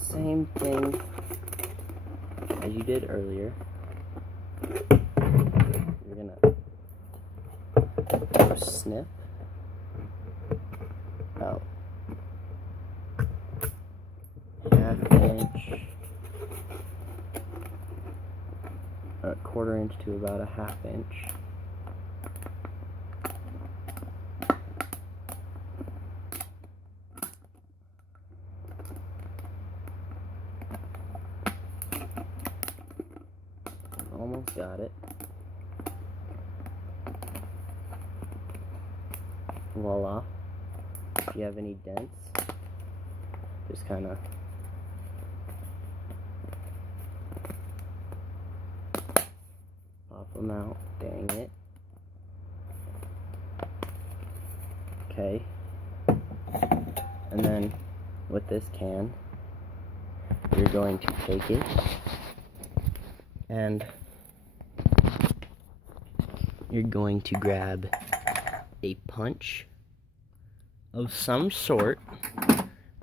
same thing as you did earlier. You're gonna do a snip about ½ inch, a ½ inch to about a ½ inch. Almost got it. Voila. If you have any dents, just kind of pop them out. Dang it. Okay. And then with this can, you're going to take it and you're going to grab a punch of some sort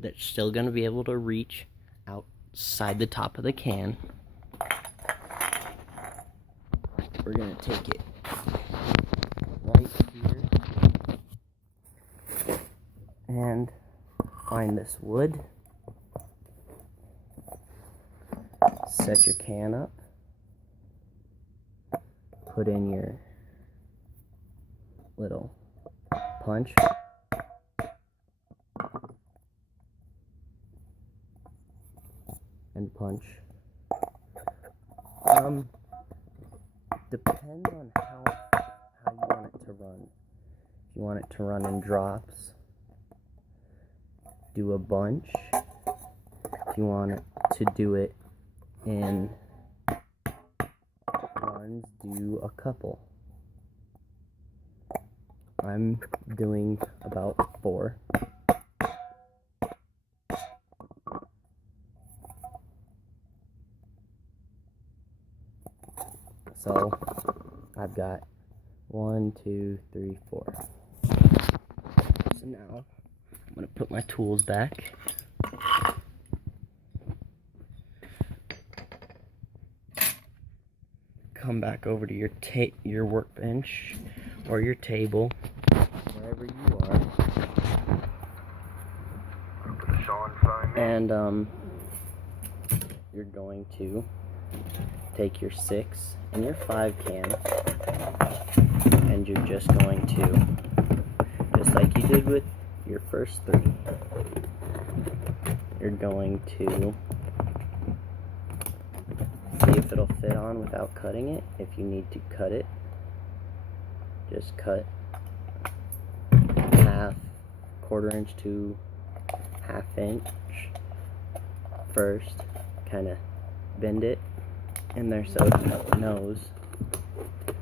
that's still going to be able to reach outside the top of the can. We're going to take it right here and find this wood. Set your can up. Put in your little punch. And punch. Depends on how you want it to run. If you want it to run in drops, do a bunch. If you want it to do it in runs, do a couple. I'm doing about 4. So I've got 1, 2, 3, 4. So now I'm gonna put my tools back. Come back over to your workbench or your table, wherever you are, and you're going to take your 6 and your 5 can, and you're just going to, just like you did with your first 3, you're going to see if it'll fit on without cutting it. If you need to cut it, just cut ½ inch to ½ inch first, kind of bend it in there so it knows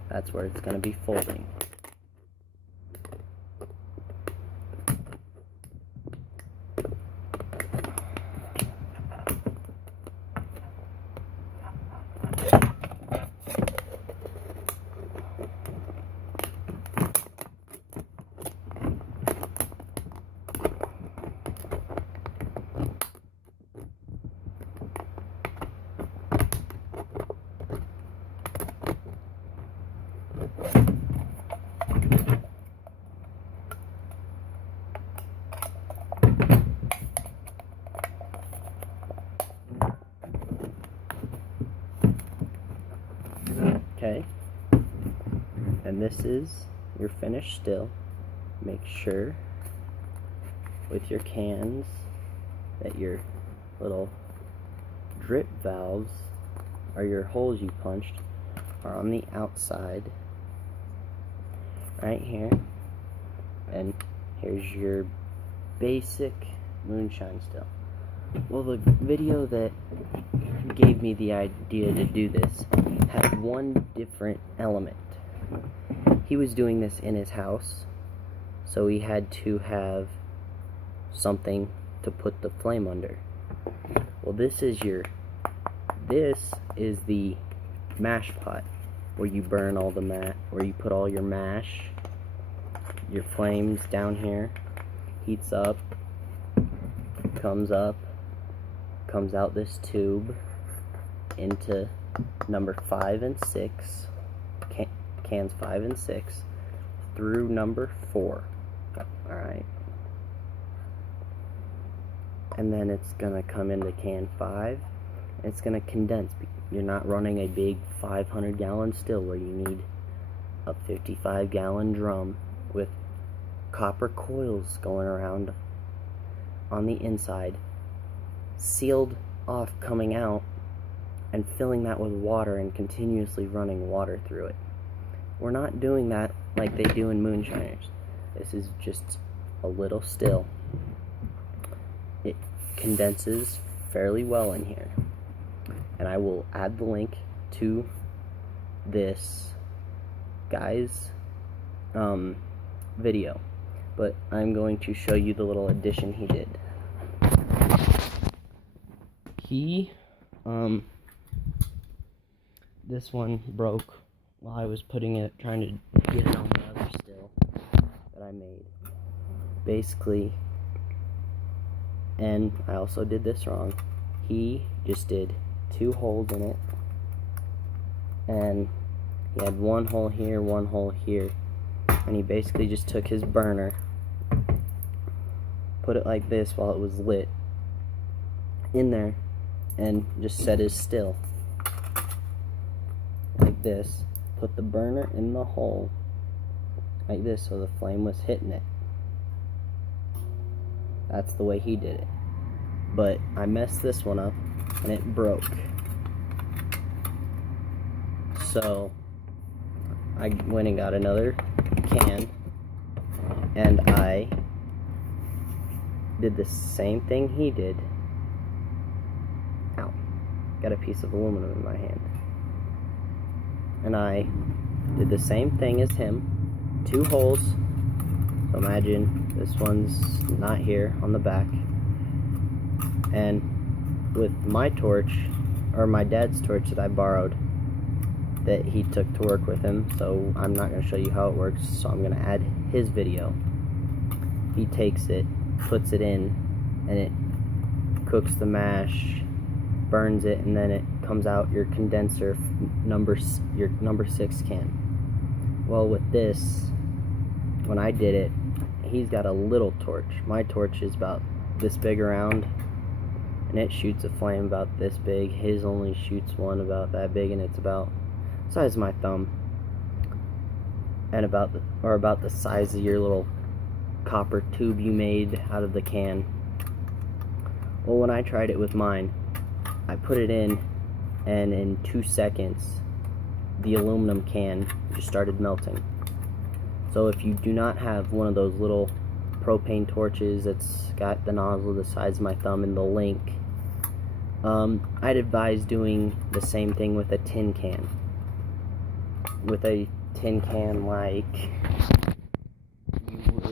that's where it's going to be folding. Okay, and this is your finished still. Make sure with your cans that your little drip valves, or your holes you punched, are on the outside right here. And here's your basic moonshine still. Well, the video that gave me the idea to do this had one different element. He was doing this in his house, so he had to have something to put the flame under. Well, this is the mash pot, where you burn all the where you put all your mash. Your flames down here, heats up, comes comes out this tube into number 5 and 6, cans 5 and 6, through number 4. Alright. And then it's gonna come into can 5. It's gonna condense. You're not running a big 500-gallon still where you need a 55-gallon drum with copper coils going around on the inside, sealed off coming out, and filling that with water and continuously running water through it. We're not doing that like they do in Moonshiners. This is just a little still. It condenses fairly well in here. And I will add the link to this guy's video. But I'm going to show you the little addition he did. This one broke while I was trying to get it on the other still that I made. Basically, and I also did this wrong, he just did 2 holes in it, and he had 1 hole here, 1 hole here, and he basically just took his burner, put it like this while it was lit in there, and just set his still like this, put the burner in the hole like this so the flame was hitting it. That's the way he did it. But I messed this one up and it broke. So I went and got another can and I did the same thing he did. Ow. Got a piece of aluminum in my hand. And I did the same thing as him. 2 holes. So imagine this one's not here on the back. And with my torch, or my dad's torch that I borrowed, that he took to work with him, so I'm not going to show you how it works, so I'm going to add his video. He takes it, puts it in, and it cooks the mash, burns it, and then it comes out your condenser, your number 6 can. Well, with this, when I did it, he's got a little torch. My torch is about this big around, and it shoots a flame about this big. His only shoots one about that big, and it's about the size of my thumb, and about the size of your little copper tube you made out of the can. Well, when I tried it with mine, I put it in, and in 2 seconds, the aluminum can just started melting. So if you do not have one of those little propane torches that's got the nozzle the size of my thumb and the link, I'd advise doing the same thing with a tin can. With a tin can like